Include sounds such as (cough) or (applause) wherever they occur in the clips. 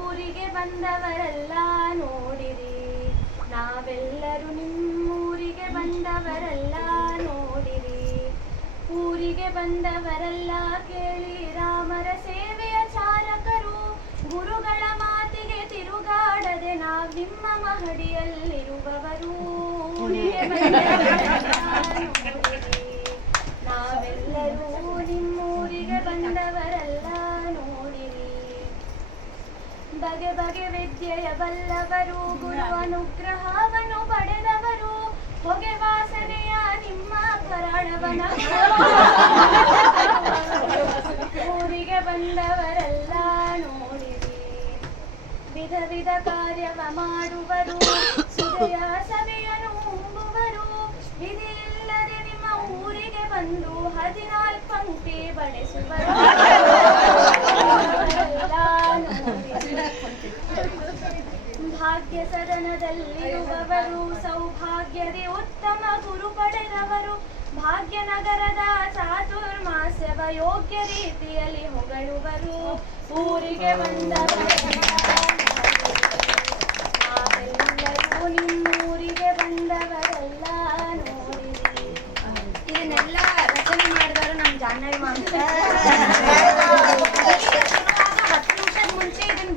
ಊರಿಗೆ ಬಂದವರೆಲ್ಲ ನೋಡಿರಿ. ನಾವೆಲ್ಲರೂ ನಿಮ್ಮೂರಿಗೆ ಬಂದವರೆಲ್ಲ ನೋಡಿರಿ. ಊರಿಗೆ ಬಂದವರೆಲ್ಲ ಕೇಳಿ ರಾಮರ ಸೇವೆಯ ಚಾಲಕರು ಗುರುಗಳ ಮಾತಿಗೆ ತಿರುಗಾಡದೆ ನಾವು ನಿಮ್ಮ ಮಹಡಿಯಲ್ಲಿರುವವರು. ಊರಿಗೆ ಬಂದವರೆಲ್ಲ ನೋಡಿರಿ. ಬಗೆ ಬಗೆ ವಿದ್ಯೆಯ ಬಲ್ಲವರು, ಗುರು ಅನುಗ್ರಹವನ್ನು ಪಡೆದವರು, ಹೊಗೆ ವಾಸನೆಯ ನಿಮ್ಮ ಕರಾಳವನ ಊರಿಗೆ ಬಂದವರೆಲ್ಲ ನೋಡಿರಿ. ವಿಧ ವಿಧ ಕಾರ್ಯವ ಮಾಡುವರು ಸುದಯ ಸಭೆಯನ್ನು ಉಂಬುವರು. ವಿಧಿಯಿಲ್ಲದೆ ನಿಮ್ಮ ಊರಿಗೆ ಬಂದು ಹದಿನಾಲ್ಕು ಪಂಕ್ತಿ ಬಡಿಸುವರು ಎಲ್ಲ ನೋಡಿರಿ. ಭಾಗ್ಯ ಸದನದಲ್ಲಿರುವವರು ಸೌಭಾಗ್ಯದಿ ಉತ್ತಮ ಗುರು ಪಡೆದವರು. ಭಾಗ್ಯನಗರದ ಚಾತುರ್ಮಾಸ್ಯವ ಯೋಗ್ಯ ರೀತಿಯಲ್ಲಿ ಹೊಗಳುವರು. ಊರಿಗೆ ಬಂದವರೆಲ್ಲರೂ ನಿಮ್ಮೂರಿಗೆ ಬಂದವರೆಲ್ಲ ನೋಡಿರಿ. ಇದನ್ನೆಲ್ಲ ರಚನೆ ಮಾಡಿದವರು ನಮ್ಮ ಜಾಹ್ನವಿ ಮಾಂಸ (laughs)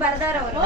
ಬರ್ದಾರ ಅವರು.